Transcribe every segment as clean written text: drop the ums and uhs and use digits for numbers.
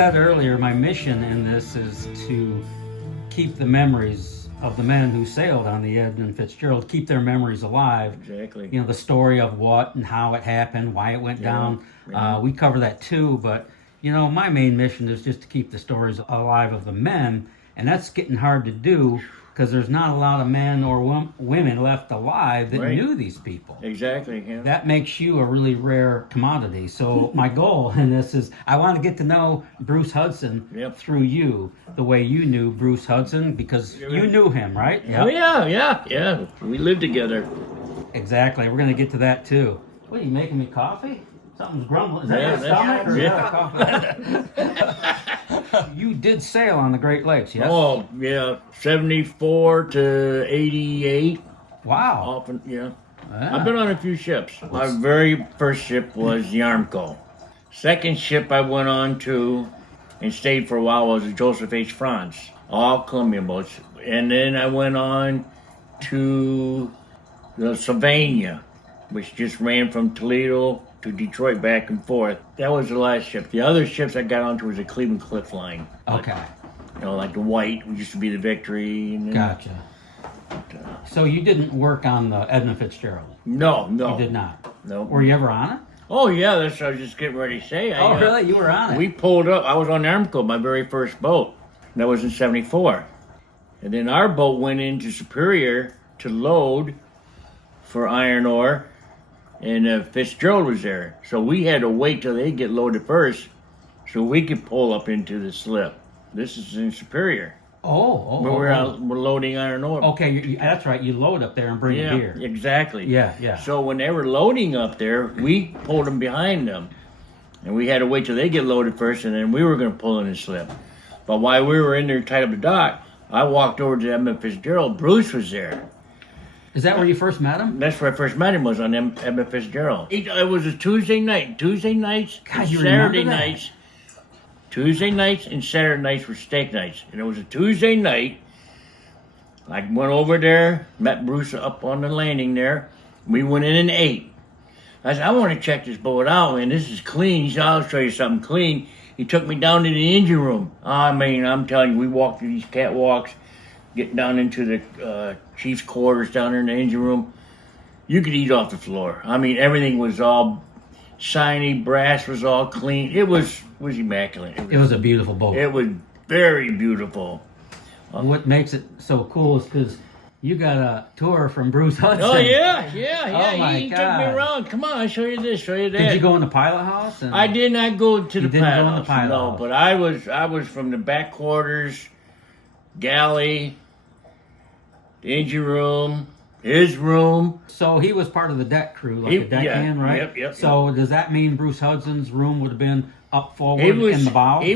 said earlier, my mission in this is to keep the memories of the men who sailed on the Edmund Fitzgerald, keep their memories alive. Exactly. You know, the story of what and how it happened, why it went down. Yeah. We cover that too, but, you know, my main mission is just to keep the stories alive of the men, and that's getting hard to do because there's not a lot of men or women left alive that knew these people. Exactly. Yeah. That makes you a really rare commodity. So my goal in this is I want to get to know Bruce Hudson through you, the way you knew Bruce Hudson, because you knew him, right? Yep. Oh, yeah. We lived together. Exactly. We're going to get to that, too. What, are you making me coffee? Something's grumbling. Is that your stomach or is that coffee? You did sail on the Great Lakes, yes? Oh, yeah. 74 to 88. Wow. Often, yeah. I've been on a few ships. My very first ship was the Armco. Second ship I went on to and stayed for a while was the Joseph H. Franz, all Colombian boats. And then I went on to the Sylvania, which just ran from Toledo to Detroit back and forth. That was the last ship. The other ships I got onto was the Cleveland Cliff line. Okay. You know, like the White, which used to be the Victory. And then, Gotcha. So you didn't work on the Edmund Fitzgerald? No. You did not? No. Were you ever on it? Oh, yeah, that's what I was just getting ready to say. Really? You were on it? We pulled up. I was on the Armco, my very first boat. That was in 74. And then our boat went into Superior to load for iron ore, and Fitzgerald was there. So we had to wait till they get loaded first so we could pull up into the slip. This is in Superior. We're loading iron ore. Okay, that's right. You load up there and bring it here. Exactly. Yeah. So when they were loading up there, we pulled them behind them. And we had to wait till they get loaded first, and then we were going to pull in and slip. But while we were in there tied up the dock, I walked over to Edmund Fitzgerald. Bruce was there. Is that where you first met him? That's where I first met him, was on Edmund Fitzgerald. It was a Tuesday night. Tuesday nights, God, you Saturday remember that? nights. Tuesday nights and Saturday nights were steak nights. And it was a Tuesday night. I went over there, met Bruce up on the landing there. We went in and ate. I said, I want to check this boat out, man. This is clean. He said, I'll show you something clean. He took me down to the engine room. I mean, I'm telling you, we walked through these catwalks, get down into the chief's quarters down there in the engine room. You could eat off the floor. I mean, everything was all shiny, brass was all clean. It was immaculate. It was a beautiful boat. It was very beautiful. What makes it so cool is because you got a tour from Bruce Hudson. Oh, yeah. Oh, my He took God. me around. Come on, I'll show you this, show you that. Did you go in the pilot house? I did not go to the didn't pilot go in the house, pilot no, house. but I was from the back quarters, galley, the engine room, his room. So he was part of the deck crew, like a deckhand, right? Yep. So does that mean Bruce Hudson's room would have been up forward in the bow? They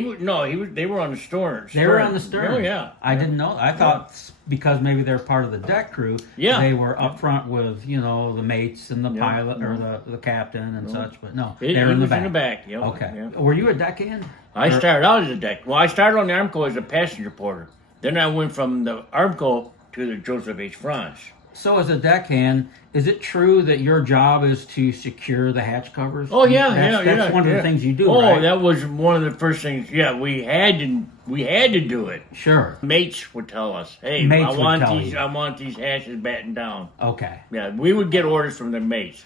were on the stern. They were on the stern. Oh, yeah. I didn't know. I thought because maybe they're part of the deck crew, they were up front with, you know, the mates and the pilot or the captain and such. But no, they're in the back. In the back, yeah. Okay. Yeah. Were you a deckhand? I started out as a deck. Well, I started on the Armco as a passenger porter. Then I went from the Armco to the Joseph H. Franz. So as a deckhand, is it true that your job is to secure the hatch covers? Oh, yeah, That's one of the things you do, Oh, right? that was one of the first things. Yeah, we had to do it. Sure. Mates would tell us, "Hey, I want these hatches battened down." Okay. Yeah, we would get orders from the mates.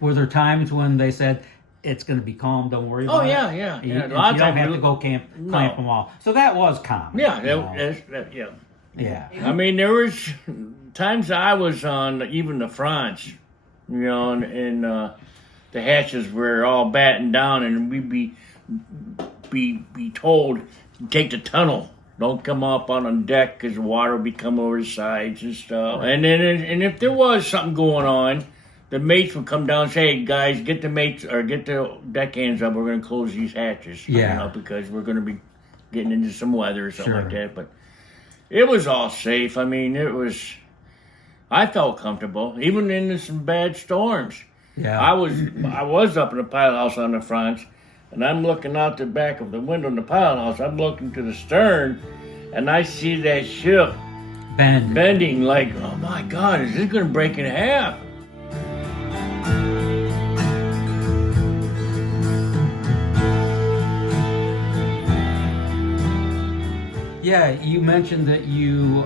Were there times when they said, it's going to be calm, don't worry about it? Yeah. You A lot of don't times have to go clamp them all. So that was common. Yeah, you know? yeah. Yeah. I mean, there was times I was on even the Franz, you know, and the hatches were all battened down, and we'd be told, take the tunnel. Don't come up on the deck because the water would be coming over the sides and stuff. And then, and if there was something going on, the mates would come down and say, hey, guys, get the mates or get the deckhands up. We're going to close these hatches. Yeah. You know, because we're going to be getting into some weather or something like that. But it was all safe. I mean, I felt comfortable, even in some bad storms. Yeah. I was up in the pilot house on the front, and I'm looking out the back of the window in the pilot house. I'm looking to the stern, and I see that ship bending like, oh my God, is this going to break in half? Yeah, you mentioned that you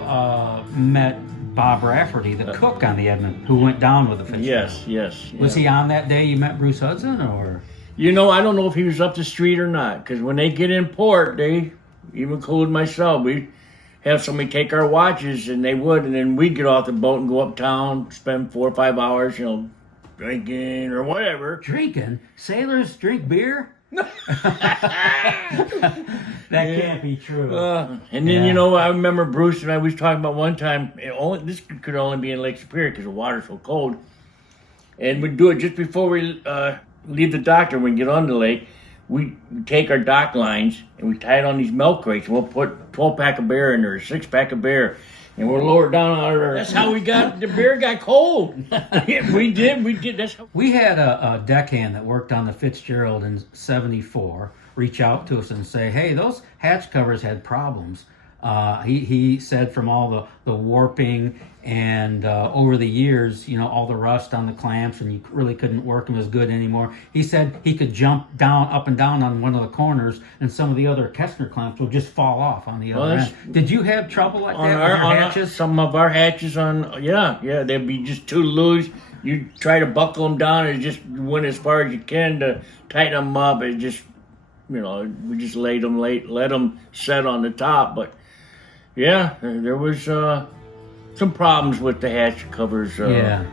met Bob Rafferty, the cook on the Edmund, who went down with the Fitzgerald. Yes. Was he on that day you met Bruce Hudson, or? You know, I don't know if he was up the street or not, because when they get in port, they, even include myself, we have somebody take our watches, and they would, and then we'd get off the boat and go uptown, spend 4 or 5 hours, you know, drinking or whatever. Drinking? Sailors drink beer? That can't be true. And then, you know, I remember Bruce and I was talking about one time, this could only be in Lake Superior because the water's so cold, and we'd do it just before we leave the dock and we get on the lake. We take our dock lines and we tie it on these milk crates, and we'll put 12-pack of beer in there, 6-pack of beer, and we'll lower it down on our. That's how we got the beer got cold. we did. That's how. We had a deckhand that worked on the Fitzgerald in '74 reach out to us and say, "Hey, those hatch covers had problems." He said from all the warping and over the years, you know, all the rust on the clamps, and you really couldn't work them as good anymore. He said he could jump down, up and down on one of the corners, and some of the other Kessner clamps would just fall off on the other end. Did you have trouble like that with your hatches? Some of our hatches yeah, they'd be just too loose. You try to buckle them down and just went as far as you can to tighten them up. It just, you know, we just let them set on the top, but. Yeah, there was some problems with the hatch covers. Yeah,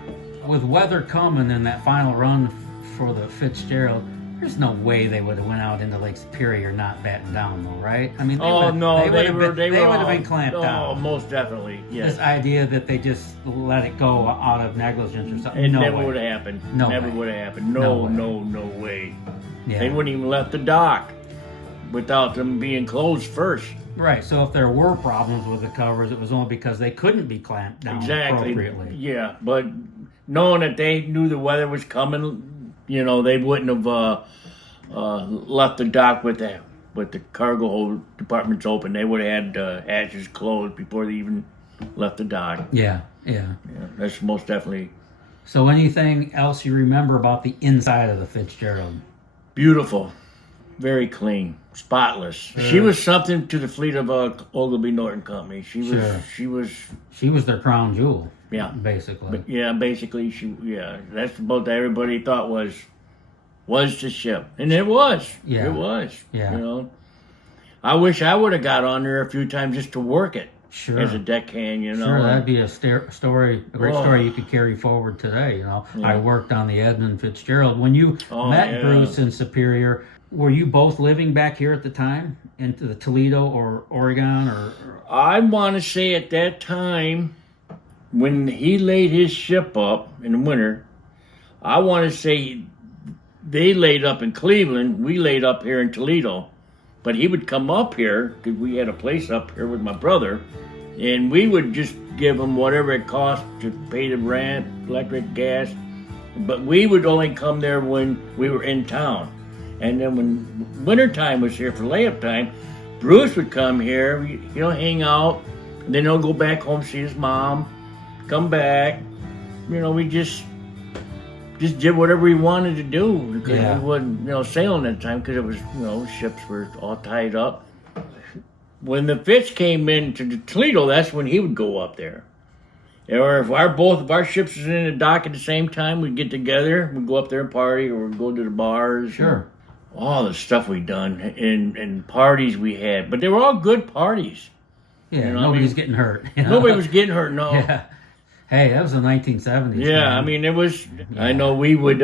with weather coming in that final run for the Fitzgerald, there's no way they would have went out into Lake Superior not batting down, though, right? I mean, they would have been clamped down. Oh, most definitely. Yes. This idea that they just let it go out of negligence or something. It never would have happened. Never would have happened. No way. Yeah. They wouldn't even left the dock without them being closed first. Right, so if there were problems with the covers, it was only because they couldn't be clamped down appropriately. Yeah, but knowing that they knew the weather was coming, you know, they wouldn't have left the dock with the cargo hold departments open. They would have had hatches closed before they even left the dock. Yeah. That's most definitely. So anything else you remember about the inside of the Fitzgerald? Beautiful. Very clean, spotless. Sure. She was something to the fleet of Ogilvy Norton Company. She was their crown jewel. Yeah, basically. Basically, that's about that everybody thought was the ship, and it was. Yeah, it was. Yeah. You know, I wish I would have got on there a few times just to work it. Sure. As a deckhand, you know. Sure, that'd be a great story you could carry forward today. You know, I worked on the Edmund Fitzgerald. When you met Bruce in Superior, were you both living back here at the time, into the Toledo or Oregon, or? I want to say at that time, when he laid his ship up in the winter, I want to say they laid up in Cleveland. We laid up here in Toledo, but he would come up here because we had a place up here with my brother, and we would just give him whatever it cost to pay the rent, electric, gas. But we would only come there when we were in town. And then when wintertime was here for layup time, Bruce would come here, he'll hang out, and then he'll go back home, see his mom, come back. You know, we just did whatever we wanted to do because we wasn't, you know, sailing at the time because it was, you know, ships were all tied up. When the Fitz came into the Toledo, that's when he would go up there. Or if both of our ships was in the dock at the same time, we'd get together, we'd go up there and party, or we'd go to the bars. Sure. All the stuff we done and parties we had, but they were all good parties. Yeah, you know, nobody's getting hurt. You know? Nobody was getting hurt. No. Yeah. Hey, that was the 1970s. Yeah, man. I mean it was. Yeah. I know we would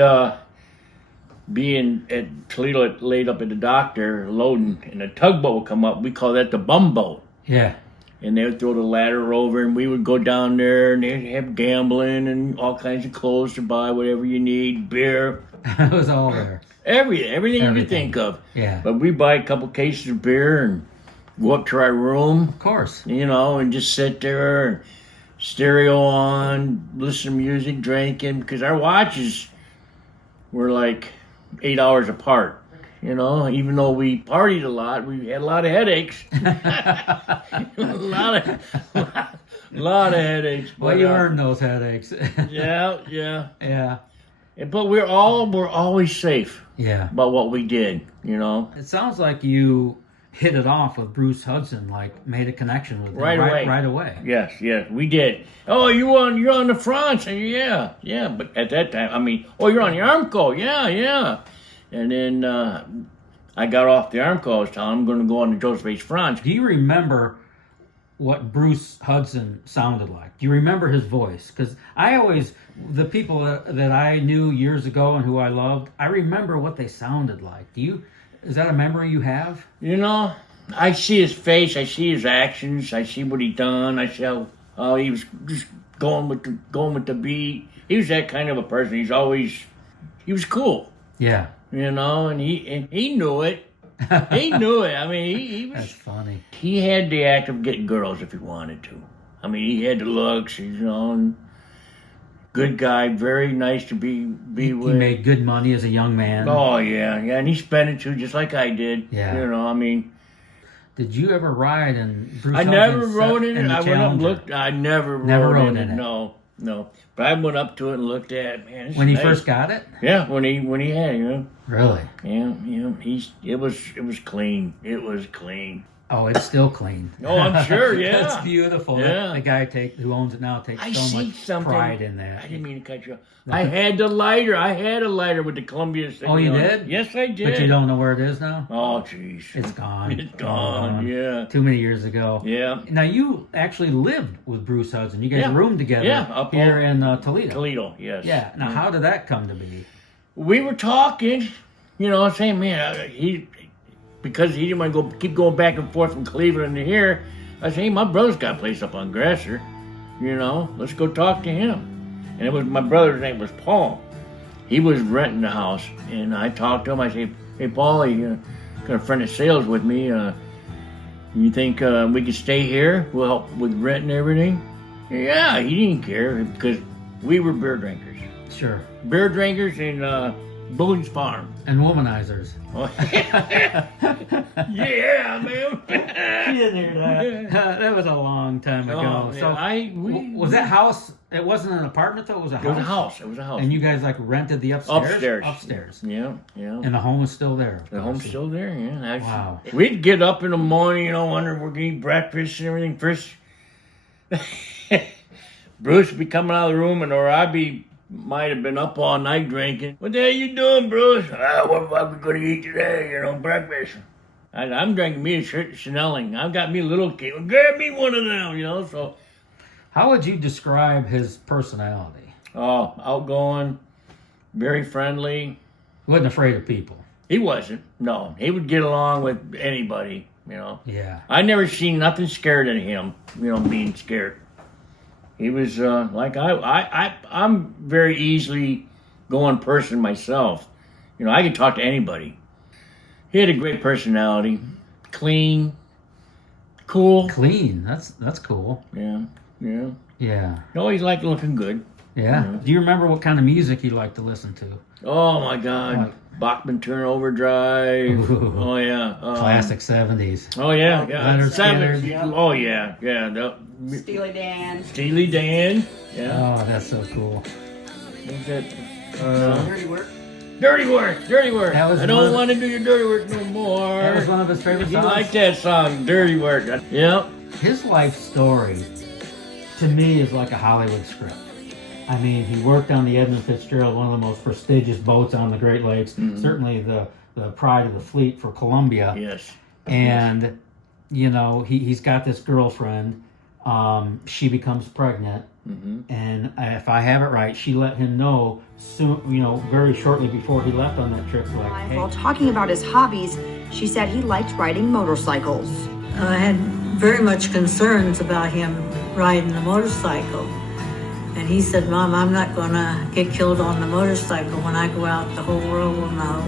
be at Toledo, laid up at the dock there loading, and a tugboat would come up. We call that the bum boat. Yeah. And they would throw the ladder over, and we would go down there, and they'd have gambling and all kinds of clothes to buy, whatever you need, beer. It was all there. Everything you could think of. Yeah. But we buy a couple cases of beer and go up to our room. Of course. You know, and just sit there and stereo on, listen to music, drinking, because our watches were like 8 hours apart. You know, even though we partied a lot, we had a lot of headaches. a lot of headaches. Well, you earned those headaches. Yeah. But we're always safe. Yeah. About what we did, you know. It sounds like you hit it off with Bruce Hudson, like made a connection with him Right away. Yes, we did. Oh, you're on the France? Yeah. But at that time, I mean, oh, you're on the Armco? Yeah. And then I got off the Armco. I was telling him I'm going to go on the Joseph H. France. Do you remember what Bruce Hudson sounded like? Do you remember his voice? Because the people that I knew years ago and who I loved, I remember what they sounded like. Is that a memory you have? You know, I see his face, I see his actions, I see what he done, I see how he was just going with the beat. He was that kind of a person. He was cool. Yeah. You know, and he knew it. He knew it. I mean, he was. That's funny. He had the act of getting girls if he wanted to. I mean, he had the looks, you know, and good guy, very nice to be with. He made good money as a young man. Oh, yeah, and he spent it too, just like I did. Yeah. You know, I mean. Did you ever ride in Bruce I Hudson's never rode in it. I went up and Challenger? looked. I never rode in it. No. But I went up to it and looked at it. Man, When he nice. first got it? Yeah, when he had it, you know. Really? Yeah, it was clean. It was clean. Oh, it's still clean. Oh, I'm sure, yeah. That's beautiful. Yeah. The guy who owns it now takes so much pride in that. I didn't mean to cut you off. I had the lighter. I had a lighter with the Columbia thing. Oh, you on did? it. Yes, I did. But you don't know where it is now? Oh, jeez. It's gone. It's gone, yeah. Too many years ago. Yeah. Now, you actually lived with Bruce Hudson. You guys roomed together up here in Toledo. Toledo, yes. Yeah. Now, how did that come to be? We were talking, you know, saying, man, because he didn't want to keep going back and forth from Cleveland to here, I said, hey, my brother's got a place up on Grasser. You know, let's go talk to him. And it was my brother's name was Paul. He was renting the house, and I talked to him. I said, hey, Paul, you got a friend of sales with me. You think we could stay here? We'll help with rent and everything. Yeah, he didn't care because we were beer drinkers. Sure. Beer drinkers in Boone's Farm. And womanizers. Oh, yeah, man. You didn't hear that. That was a long time ago. Oh, So, was that house? It wasn't an apartment though. It was a house. It was a house. And you guys like rented the upstairs. Upstairs. Yeah. And the home is still there. The home's still there. Yeah. Wow. We'd get up in the morning, you know, wonder if we're gonna eat breakfast and everything. First, Bruce would be coming out of the room, or might have been up all night drinking. What the hell you doing, Bruce? What are we going to eat today? You know, breakfast. I'm drinking me a Chanelling. I've got me a little kid. Well, grab me one of them, you know. So, how would you describe his personality? Oh, outgoing, very friendly. He wasn't afraid of people. He wasn't. No, he would get along with anybody, you know. Yeah. I never seen nothing scared in him, you know, being scared. He was like I'm very easily going person myself. You know, I can talk to anybody. He had a great personality, clean, cool. Clean. That's cool. Yeah. Yeah. He always liked looking good. Yeah. Do you remember what kind of music you like to listen to? Oh my God, Bachman Turner Overdrive. Ooh. Oh yeah, Classic 70s. Oh yeah, Leonard Skinner. Oh yeah. Steely Dan. Steely Dan. Yeah. Oh, that's so cool. What's that? Dirty Work. Dirty work. That was I don't want to do your dirty work no more. That was one of his favorite He songs. liked that song, Dirty Work. Yep. His life story, to me, is like a Hollywood script. I mean, he worked on the Edmund Fitzgerald, one of the most prestigious boats on the Great Lakes, certainly the pride of the fleet for Columbia. Yes. And, you know, he's got this girlfriend. She becomes pregnant. And if I have it right, she let him know soon, you know, very shortly before he left on that trip. Like, hey. While talking about his hobbies, she said he liked riding motorcycles. I had very much concerns about him riding the motorcycle. And he said, Mom, I'm not going to get killed on the motorcycle. When I go out, the whole world will know.